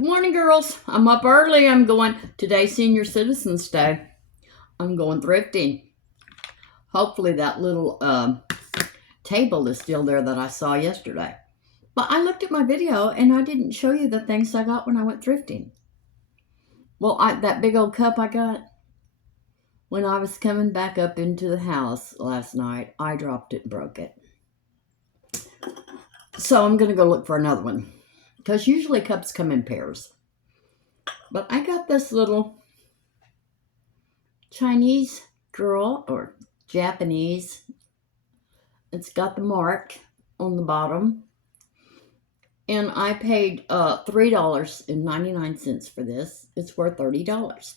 Good morning, girls. I'm up early. I'm going, today's Senior Citizens Day. I'm going thrifting. Hopefully that little table is still there that I saw yesterday. But I looked at my video and I didn't show you the things I got when I went thrifting. Well, that big old cup I got, when I was coming back up into the house last night, I dropped it and broke it. So I'm going to go look for another one. Because usually cups come in pairs. But I got this little Chinese girl, or Japanese. It's got the mark on the bottom. And I paid $3.99 for this. It's worth $30.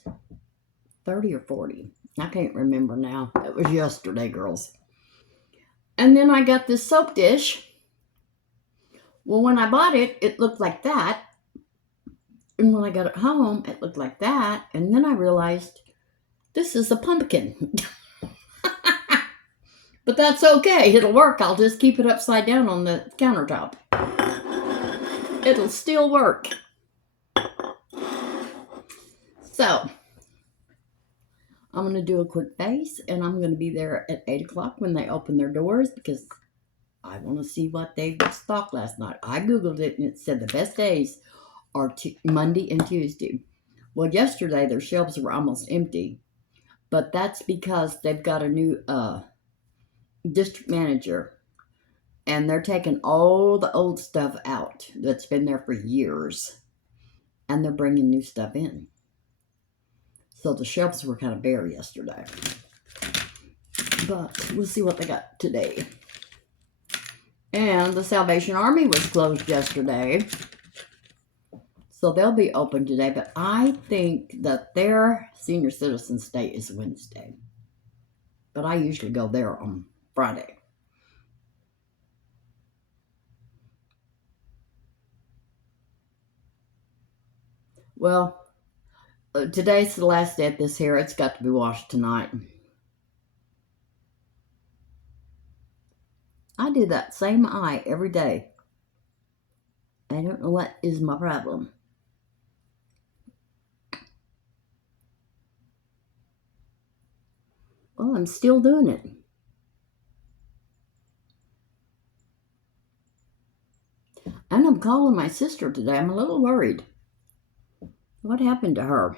30 or 40. I can't remember now. It was yesterday, girls. And then I got this soap dish. Well, when I bought it, it looked like that. And when I got it home, it looked like that. And then I realized this is a pumpkin. But that's okay. It'll work. I'll just keep it upside down on the countertop. It'll still work. So, I'm going to do a quick face, and I'm going to be there at 8 o'clock when they open their doors because I want to see what they stocked last night. I Googled it, and it said the best days are Monday and Tuesday. Well, yesterday their shelves were almost empty, but that's because they've got a new district manager, and they're taking all the old stuff out that's been there for years, and they're bringing new stuff in. So the shelves were kind of bare yesterday, but we'll see what they got today. And the Salvation Army was closed yesterday, so they'll be open today, but I think that their Senior Citizens Day is Wednesday, but I usually go there on Friday. Well, today's the last day of this hair. It's got to be washed tonight. I do that same eye every day. I don't know what is my problem. Well, I'm still doing it. And I'm calling my sister today. I'm a little worried. What happened to her?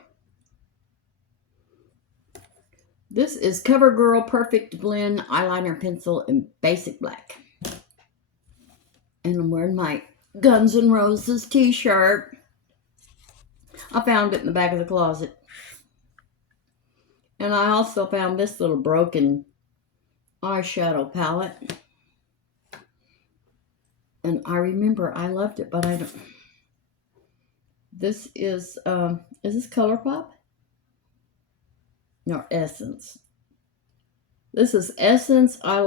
This is Covergirl Perfect Blend eyeliner pencil in basic black. And I'm wearing my Guns N' Roses t-shirt. I found it in the back of the closet. And I also found this little broken eyeshadow palette. And I remember I loved it, but I don't. This is this ColourPop? No, Essence. This is Essence. I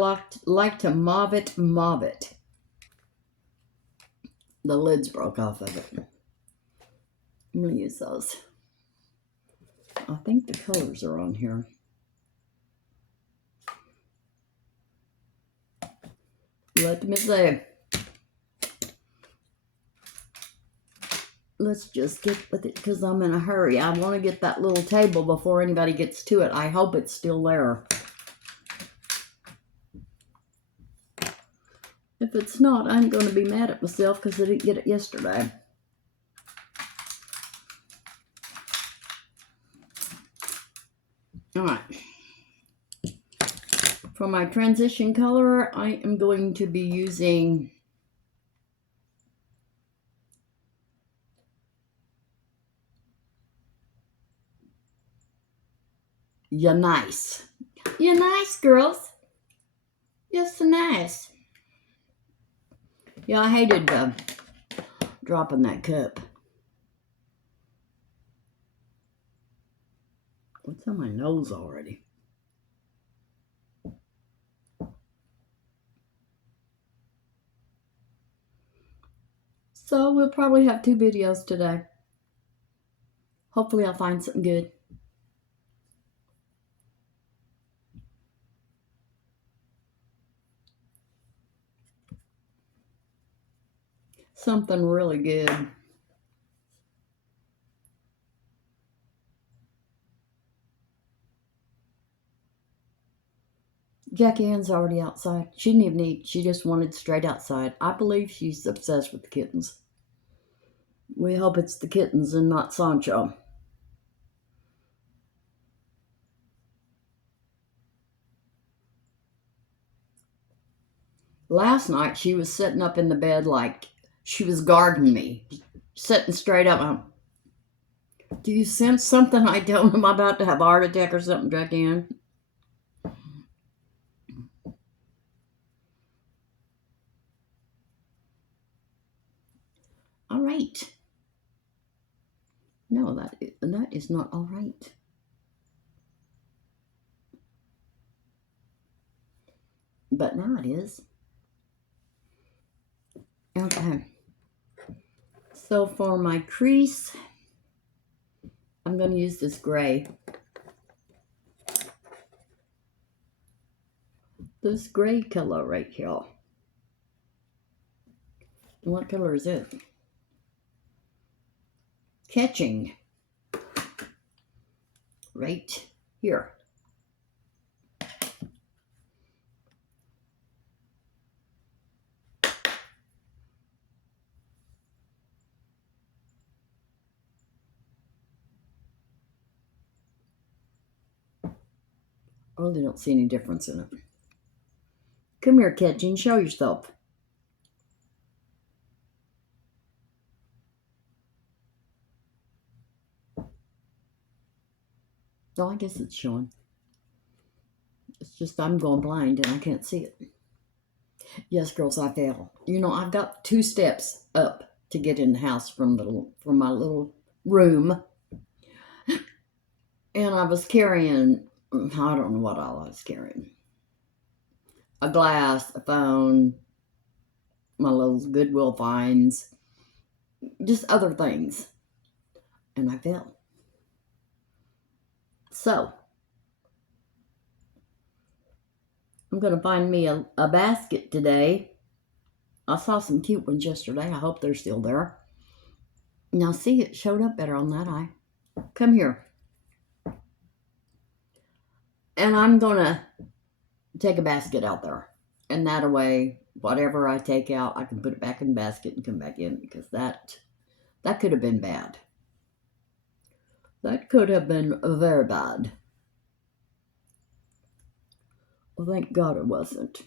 like to mauve it. The lids broke off of it. I'm going to use those. I think the colors are on here. Let me see. Let's just get with it because I'm in a hurry. I want to get that little table before anybody gets to it. I hope it's still there. If it's not, I'm going to be mad at myself because I didn't get it yesterday. All right. For my transition color, I am going to be using You're nice. You're nice, girls. You're so nice. Yeah, I hated dropping that cup. What's on my nose already? So we'll probably have 2 videos today. Hopefully I'll find something good. Something really good. Jackie Ann's already outside. She didn't even eat. She just wanted straight outside. I believe she's obsessed with the kittens. We hope it's the kittens and not Sancho. Last night she was sitting up in the bed like she was guarding me, sitting straight up. Do you sense something I don't? Am I about to have a heart attack or something, Jackie Ann? All right. No, that is not all right. But now it is. Okay. So for my crease, I'm going to use this gray. This gray color right here. What color is it? Catching. Right here. I really don't see any difference in it. Come here, Catching. Show yourself. Oh, I guess it's showing. It's just I'm going blind and I can't see it. Yes, girls, I fail. You know, I've got 2 steps up to get in the house from my little room. And I was carrying, I don't know what all I was carrying. A glass, a phone, my little Goodwill finds, just other things. And I fell. So, I'm going to find me a basket today. I saw some cute ones yesterday. I hope they're still there. Now, see, it showed up better on that eye. Come here. And I'm going to take a basket out there. And that way, whatever I take out, I can put it back in the basket and come back in. Because that could have been bad. That could have been very bad. Well, thank God it wasn't.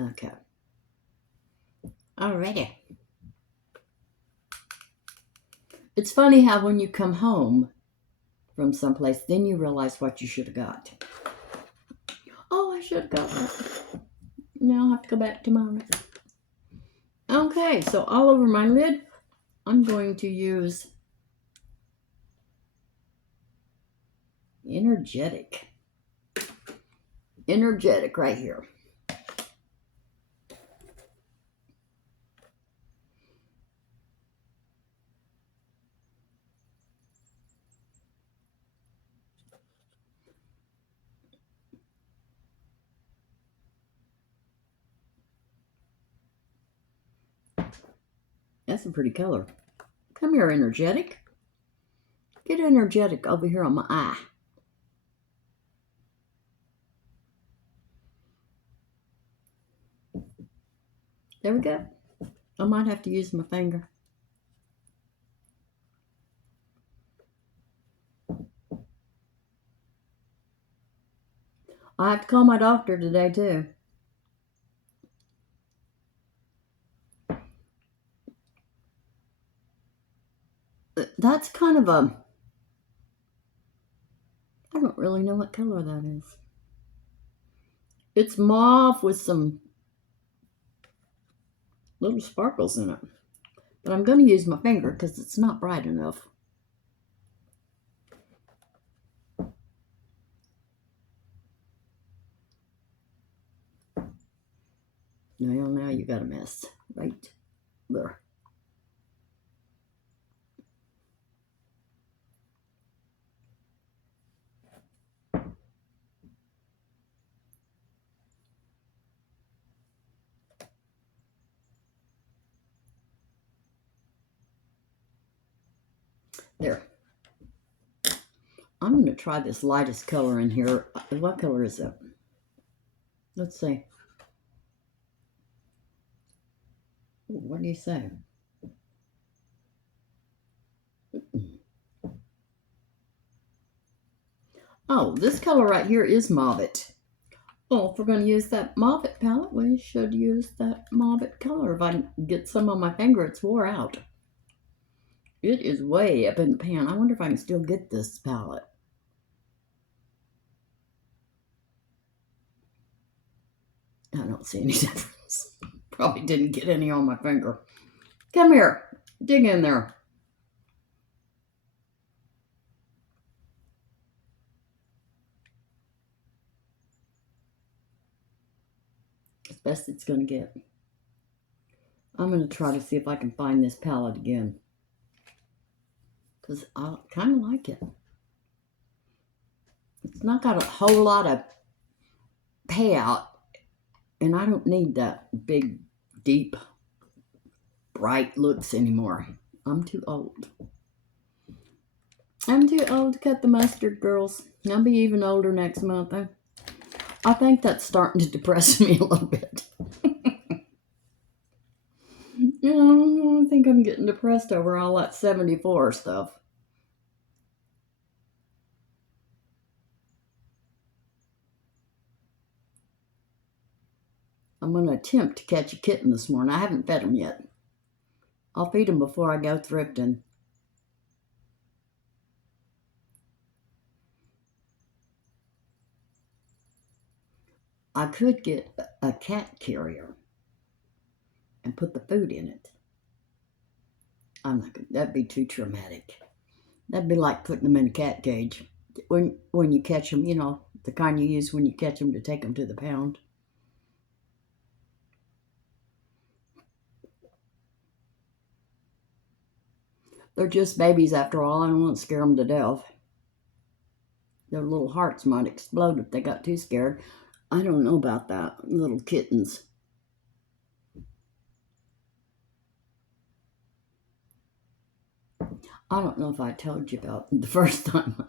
Okay. Alrighty. It's funny how when you come home from someplace, then you realize what you should have got. Oh, I should have got that. Now I'll have to go back tomorrow. Okay, so all over my lid, I'm going to use Energetic. Energetic right here. That's a pretty color. Come here, Energetic. Get Energetic over here on my eye. There we go. I might have to use my finger. I have to call my doctor today, too. That's kind of a... I don't really know what color that is. It's mauve with some little sparkles in it. But I'm going to use my finger because it's not bright enough. Now you got a mess right there. There. I'm going to try this lightest color in here. What color is it? Let's see. What do you say? Oh, this color right here is Mauve. Well, if we're going to use that Mauve palette, we should use that Mauve color. If I get some on my finger, it's wore out. It is way up in the pan. I wonder if I can still get this palette. I don't see any difference. Probably didn't get any on my finger. Come here. Dig in there. As best it's going to get. I'm going to try to see if I can find this palette again. Because I kind of like it. It's not got a whole lot of payout. And I don't need that big, deep, bright looks anymore. I'm too old. I'm too old to cut the mustard, girls. I'll be even older next month. I think that's starting to depress me a little bit. You know, I think I'm getting depressed over all that 74 stuff. I'm going to attempt to catch a kitten this morning. I haven't fed him yet. I'll feed him before I go thrifting. I could get a cat carrier and put the food in it. I'm not gonna, that'd be too traumatic. That'd be like putting them in a cat cage. When you catch them, you know, the kind you use when you catch them to take them to the pound. They're just babies after all. I don't want to scare them to death. Their little hearts might explode if they got too scared. I don't know about that. Little kittens. I don't know if I told you about the first time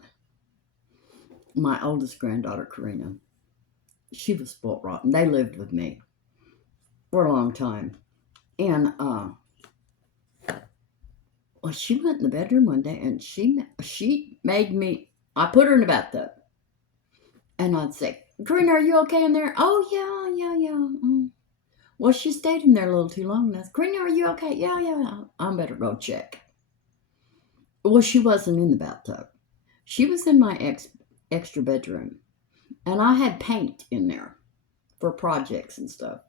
my oldest granddaughter, Karina, she was spoiled rotten. They lived with me for a long time. And, well, she went in the bedroom one day and she made me, I put her in the bathtub. And I'd say, Karina, are you okay in there? Oh, yeah. Well, she stayed in there a little too long. I said, Karina, are you okay? Yeah. I better go check. Well, she wasn't in the bathtub. She was in my extra bedroom. And I had paint in there for projects and stuff.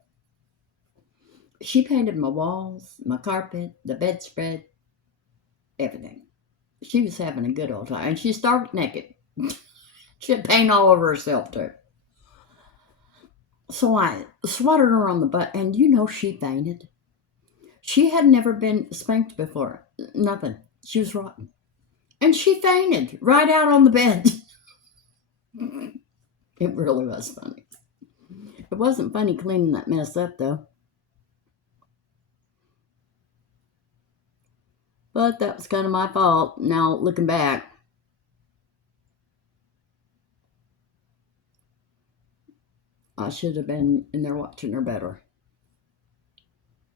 She painted my walls, my carpet, the bedspread, everything. She was having a good old time. And she started naked. She had paint all over herself, too. So I swatted her on the butt, and you know she fainted. She had never been spanked before. Nothing. She was rotten. And she fainted right out on the bed. It really was funny. It wasn't funny cleaning that mess up, though. But that was kind of my fault. Now, looking back. I should have been in there watching her better.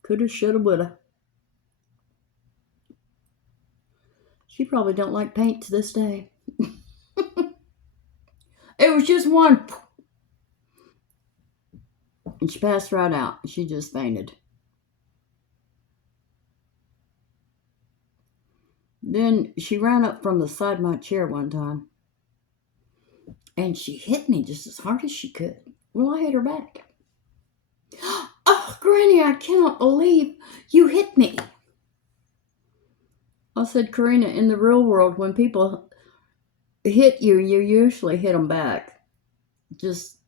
Coulda, shoulda, woulda. She probably don't like paint to this day. It was just one. And she passed right out. She just fainted. Then she ran up from the side of my chair one time. And she hit me just as hard as she could. Well, I hit her back. Oh, Granny, I cannot believe you hit me. I said, Karina, in the real world, when people hit you, you usually hit them back. Just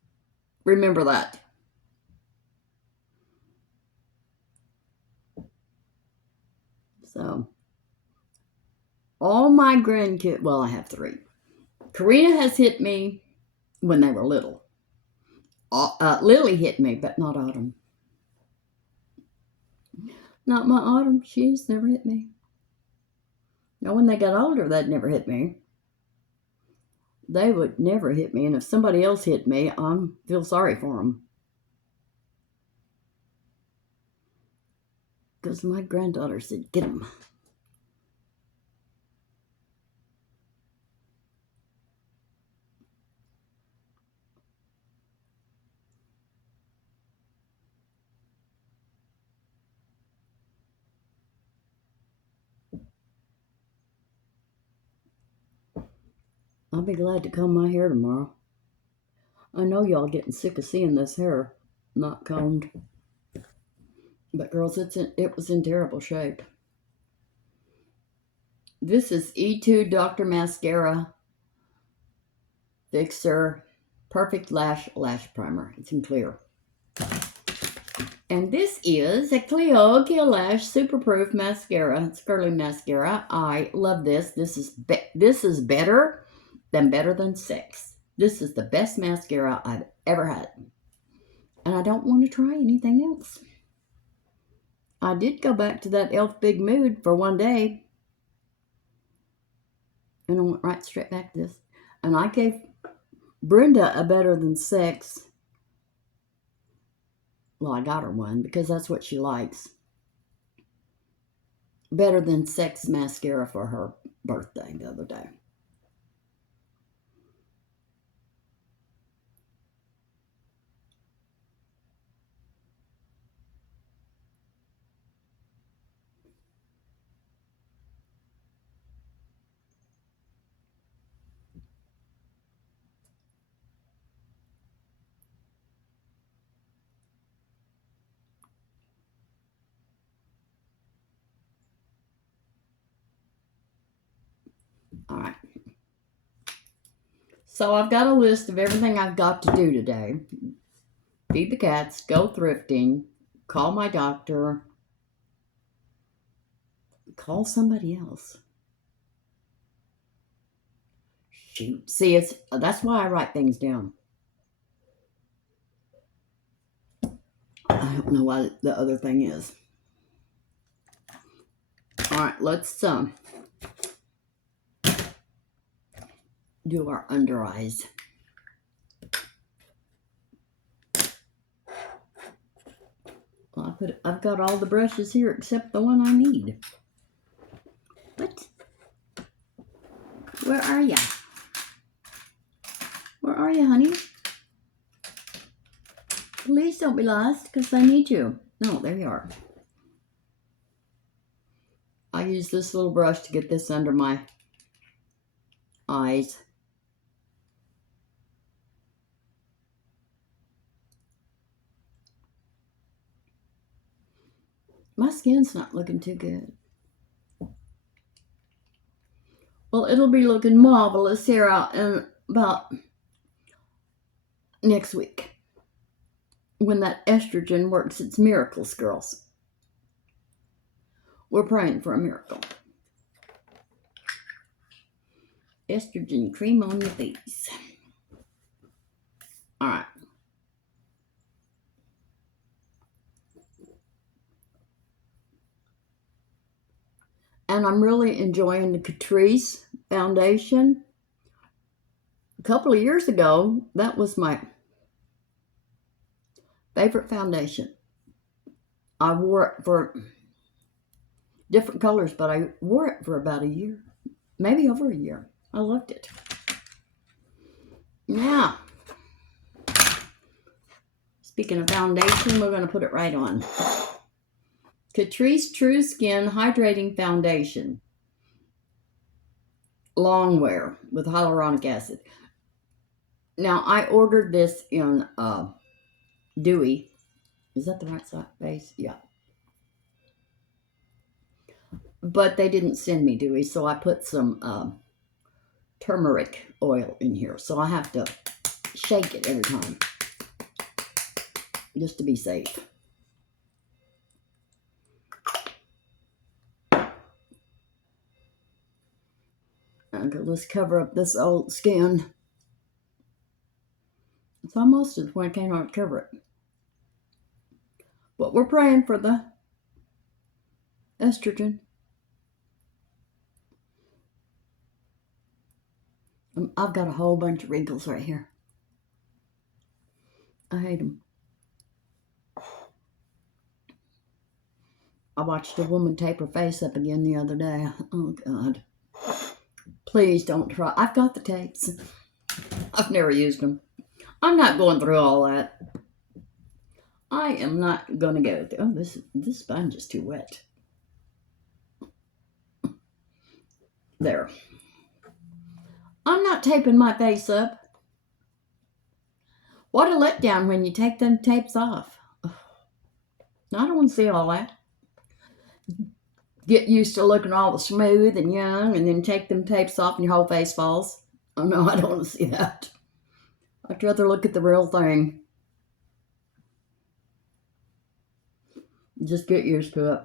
remember that. So, all my grandkids, well, I have 3. Karina has hit me when they were little. Lily hit me, but not Autumn. Not my Autumn. She's never hit me. Now, when they got older, they'd never hit me. They would never hit me, and if somebody else hit me, I feel sorry for them. Because my granddaughter said, "Get him." I'll be glad to comb my hair tomorrow. I know y'all getting sick of seeing this hair not combed. But girls, it was in terrible shape. This is Etude Dr. Mascara Fixer Perfect Lash Primer. It's in clear. And this is a Clio Kill Lash Superproof Mascara. It's curly mascara. I love this. This is better than sex. This is the best mascara I've ever had. And I don't want to try anything else. I did go back to that e.l.f. Big Mood for one day. And I went right straight back to this. And I gave Brenda a better than sex. Well, I got her one because that's what she likes. Better than sex mascara for her birthday the other day. All right. So I've got a list of everything I've got to do today. Feed the cats, go thrifting, call my doctor, call somebody else. Shoot. See, that's why I write things down. I don't know what the other thing is. All right, let's do our under eyes. Well, I've got all the brushes here except the one I need. What? Where are ya? Where are you, honey? Please don't be lost, because I need you. No, there you are. I use this little brush to get this under my eyes. My skin's not looking too good. Well, it'll be looking marvelous here out in about next week when that estrogen works its miracles, girls. We're praying for a miracle. Estrogen cream on your face. All right. And I'm really enjoying the Catrice foundation. A couple of years ago, that was my favorite foundation. I wore it for different colors, but I wore it for about a year, maybe over a year. I loved it. Now, speaking of foundation, we're going to put it right on. Catrice True Skin Hydrating Foundation. Long wear with hyaluronic acid. Now, I ordered this in Dewy. Is that the right size base? Yeah. But they didn't send me Dewy, so I put some turmeric oil in here. So I have to shake it every time, just to be safe. Okay, let's cover up this old skin. It's almost to the point I can't cover it. But we're praying for the estrogen. I've got a whole bunch of wrinkles right here. I hate them. I watched a woman tape her face up again the other day. Oh, God. Please don't try. I've got the tapes. I've never used them. I'm not going through all that. I am not going to go through. Oh, this sponge is too wet. There. I'm not taping my face up. What a letdown when you take them tapes off. I don't want to see all that. Get used to looking all smooth and young and then take them tapes off and your whole face falls. Oh no, I don't want to see that. I'd rather look at the real thing. Just get used to it.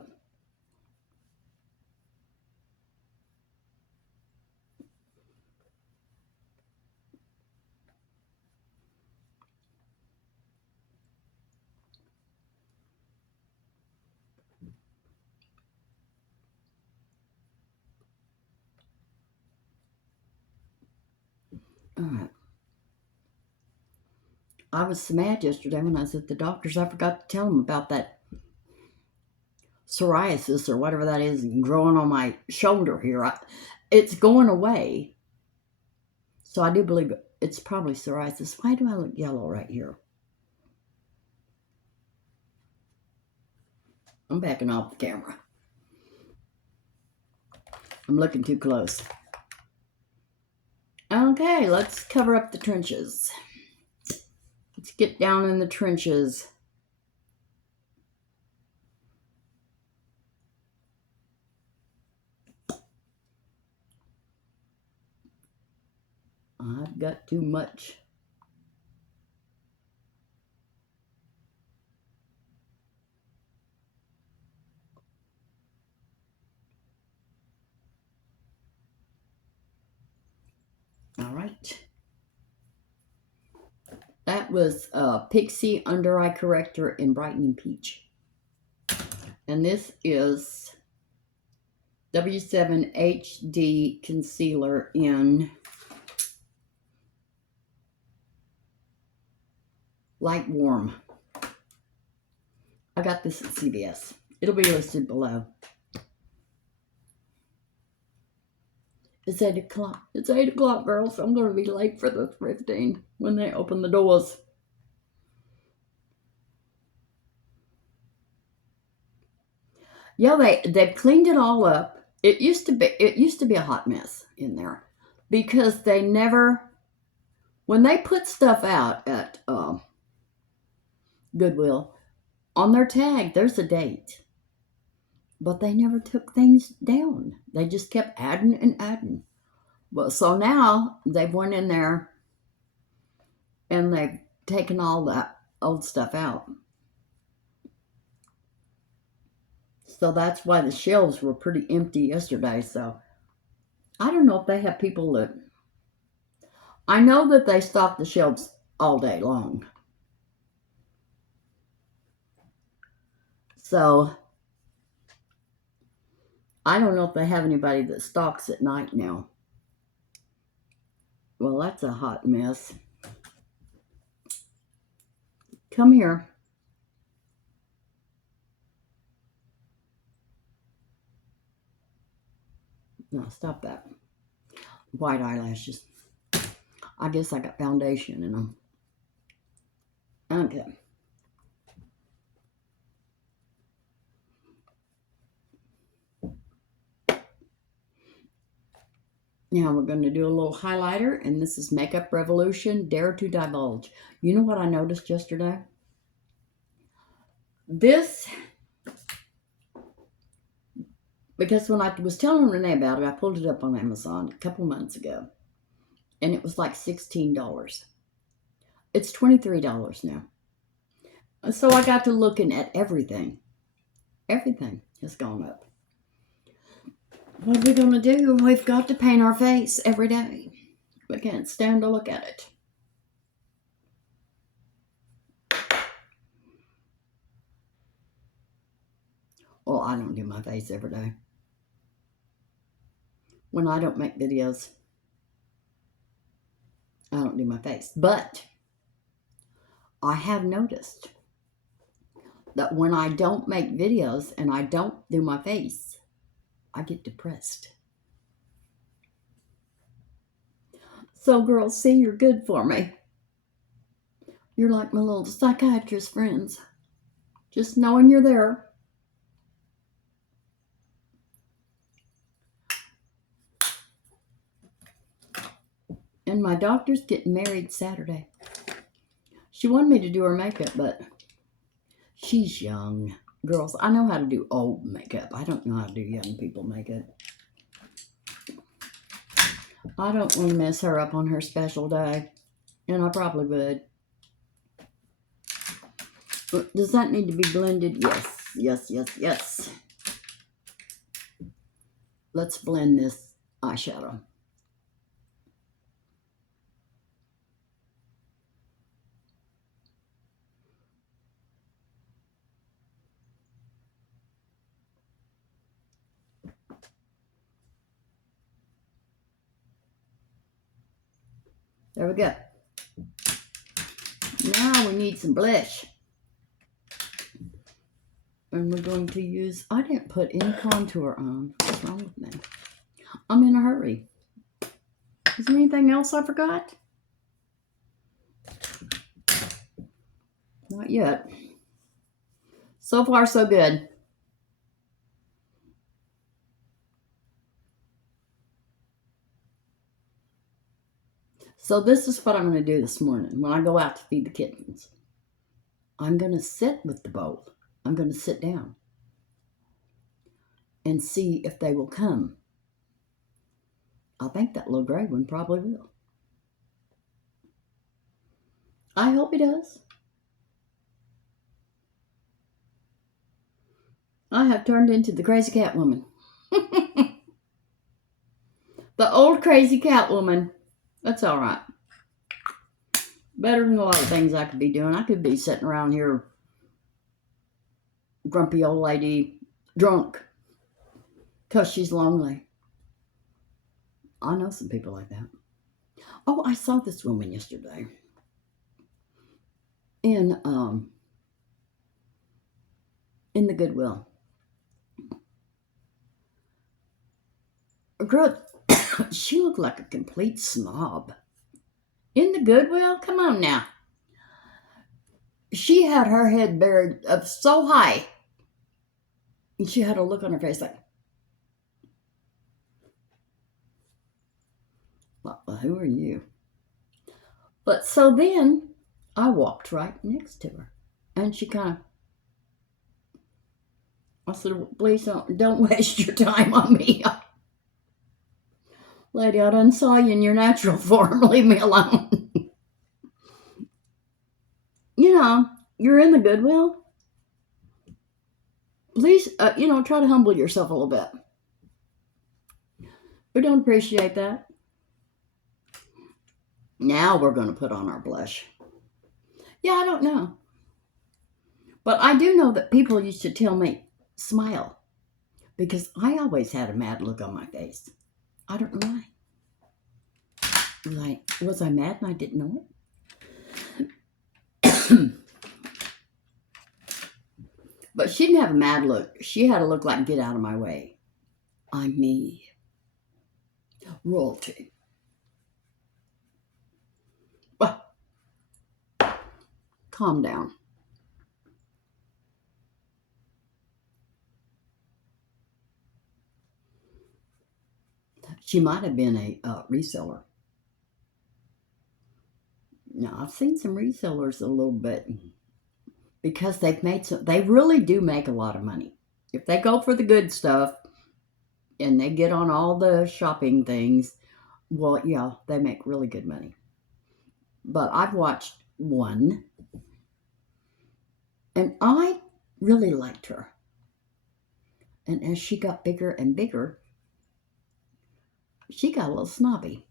All right. I was so mad yesterday when I was at the doctor's. I forgot to tell them about that psoriasis or whatever that is growing on my shoulder here. It's going away. So I do believe it's probably psoriasis. Why do I look yellow right here? I'm backing off the camera. I'm looking too close. Okay, let's cover up the trenches. Let's get down in the trenches. I've got too much. All right. That was Pixi Undereye Corrector in Brightening Peach. And this is W7 HD Concealer in Light Warm. I got this at CVS. It'll be listed below. It's 8 o'clock. It's 8 o'clock, girls. I'm going to be late for the thrifting when they open the doors. Yeah, they've cleaned it all up. It used to be a hot mess in there because they never, when they put stuff out at Goodwill, on their tag there's a date, but they never took things down. They just kept adding and adding. Well, so now they've went in there and they've taken all that old stuff out. So that's why the shelves were pretty empty yesterday. So I don't know if they have people that, I know that they stock the shelves all day long. So I don't know if they have anybody that stocks at night now. Well, that's a hot mess. Come here. No, stop that. White eyelashes. I guess I got foundation in them. Okay. Now we're going to do a little highlighter, and this is Makeup Revolution Dare to Divulge. You know what I noticed yesterday? This, because when I was telling Renee about it, I pulled it up on Amazon a couple months ago, and it was like $16. It's $23 now. So I got to looking at everything. Everything has gone up. What are we going to do? We've got to paint our face every day. We can't stand to look at it. Well, I don't do my face every day. When I don't make videos. I don't do my face. But I have noticed that when I don't make videos and I don't do my face, I get depressed. So girls, see, you're good for me. You're like my little psychiatrist friends. Just knowing you're there. And my daughter's getting married Saturday. She wanted me to do her makeup, but she's young. Girls, I know how to do old makeup. I don't know how to do young people makeup. I don't want to mess her up on her special day. And I probably would. But does that need to be blended? Yes, yes, yes, yes. Let's blend this eyeshadow. There we go. Now we need some blush. And we're going to use, I didn't put any contour on. What's wrong with me? I'm in a hurry. Is there anything else I forgot? Not yet. So far, so good. So this is what I'm going to do this morning when I go out to feed the kittens. I'm going to sit with the bowl. I'm going to sit down and see if they will come. I think that little gray one probably will. I hope he does. I have turned into the crazy cat woman. The old crazy cat woman. That's all right. Better than a lot of things I could be doing. I could be sitting around here, grumpy old lady, drunk, because she's lonely. I know some people like that. Oh, I saw this woman yesterday in the Goodwill. A girl, she looked like a complete snob. In the Goodwill? Come on now. She had her head buried up so high. And she had a look on her face like, well, who are you? But so then I walked right next to her. And she kind of, I said, please don't waste your time on me. Lady, I done saw you in your natural form. Leave me alone. You know, you're in the Goodwill. Please, try to humble yourself a little bit. We don't appreciate that. Now we're going to put on our blush. Yeah, I don't know. But I do know that people used to tell me, smile. Because I always had a mad look on my face. I don't know why. Like, was I mad and I didn't know it? But she didn't have a mad look. She had a look like, get out of my way. I'm me. Royalty. Well, calm down. She might have been a reseller. Now, I've seen some resellers a little bit because they really do make a lot of money. If they go for the good stuff and they get on all the shopping things, well, yeah, they make really good money. But I've watched one and I really liked her. And as she got bigger and bigger, she got a little snobby.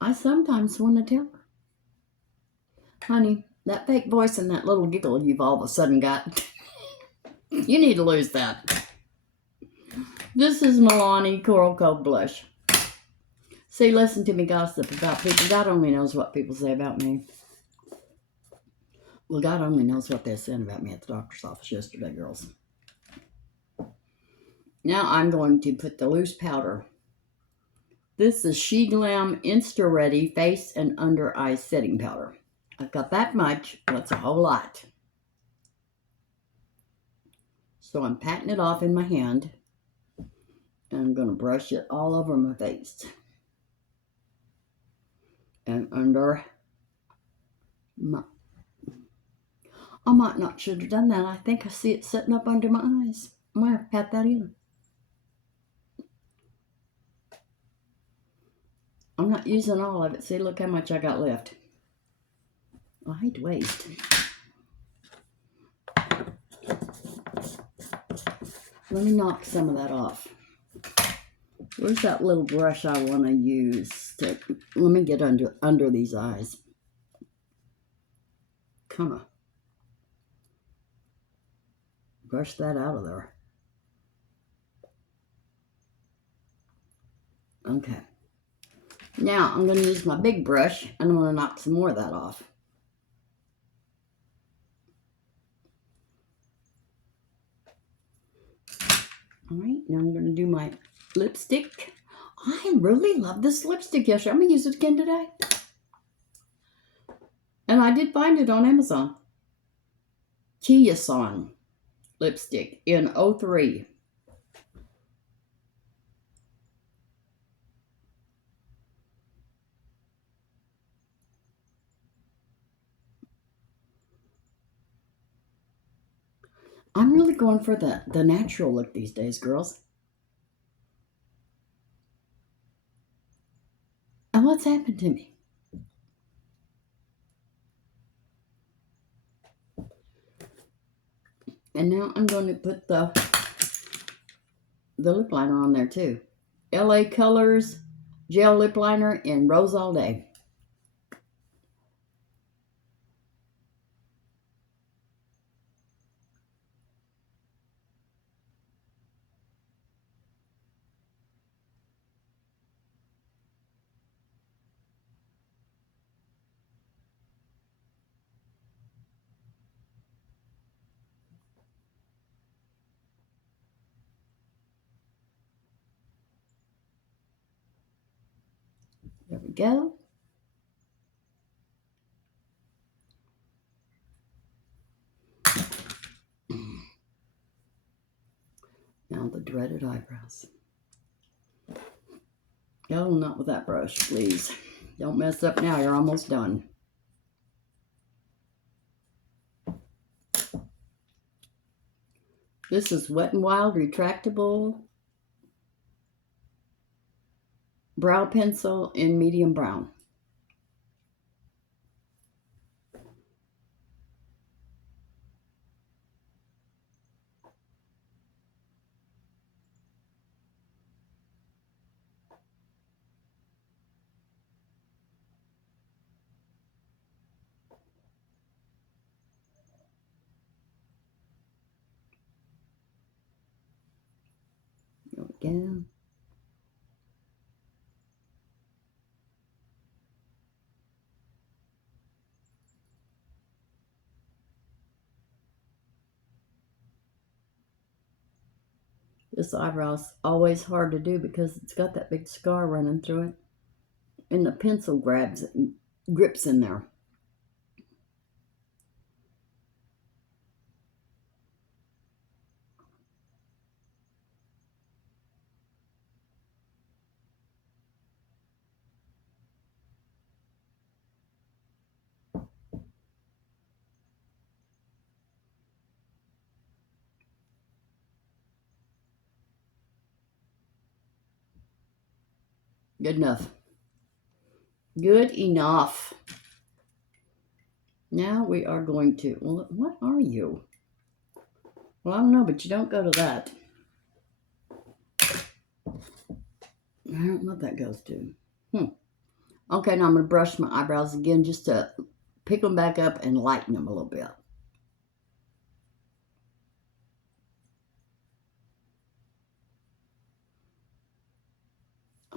I sometimes want to tell her, honey, that fake voice and that little giggle you've all of a sudden got, you need to lose that. This is Milani Coral Cove blush. See, listen to me gossip about people. God only knows what people say about me. Well, God only knows what they said about me at the doctor's office yesterday, girls. Now I'm going to put the loose powder. This is Sheglam Insta-Ready Face and Under Eye Setting Powder. I've got that much. That's a whole lot. So I'm patting it off in my hand. And I'm going to brush it all over my face. And under my... I might not should have done that. I think I see it sitting up under my eyes. I'm going to have to pat that in. I'm not using all of it. See, look how much I got left. I hate to waste. Let me knock some of that off. Where's that little brush I want to use? Let me get under these eyes. Kind of brush that out of there. Okay. Now I'm going to use my big brush and I'm going to knock some more of that off. All right, now I'm going to do my lipstick. I really love this lipstick yesterday. I'm going to use it again today. And I did find it on Amazon. Teayason lipstick in 03. I'm really going for the natural look these days, girls. And what's happened to me? And now I'm going to put the lip liner on there too. LA Colors Gel Lip Liner in Rose All Day. There we go. Now the dreaded eyebrows. Oh, not with that brush, please. Don't mess up now. You're almost done. This is Wet n Wild Retractable Brow Pencil in medium brown. There we go. This eyebrow's always hard to do because it's got that big scar running through it. And the pencil grips in there. Good enough. Good enough. Now we are going to, well, what are you? Well, I don't know, but you don't go to that. I don't know what that goes to. Okay, now I'm going to brush my eyebrows again just to pick them back up and lighten them a little bit.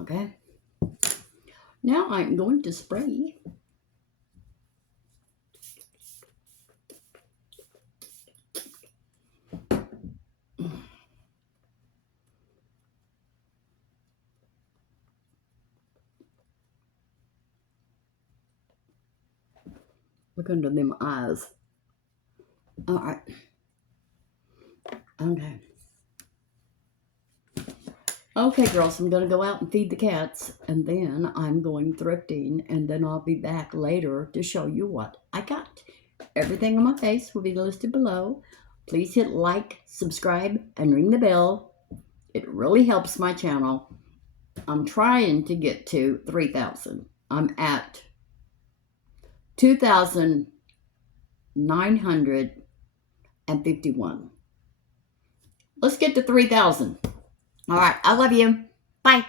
Okay. Now I'm going to spray. Look under them eyes. All right. Okay. Okay, girls, I'm going to go out and feed the cats, and then I'm going thrifting, and then I'll be back later to show you what I got. Everything on my face will be listed below. Please hit like, subscribe, and ring the bell. It really helps my channel. I'm trying to get to 3,000. I'm at 2,951. Let's get to 3,000. All right, I love you. Bye.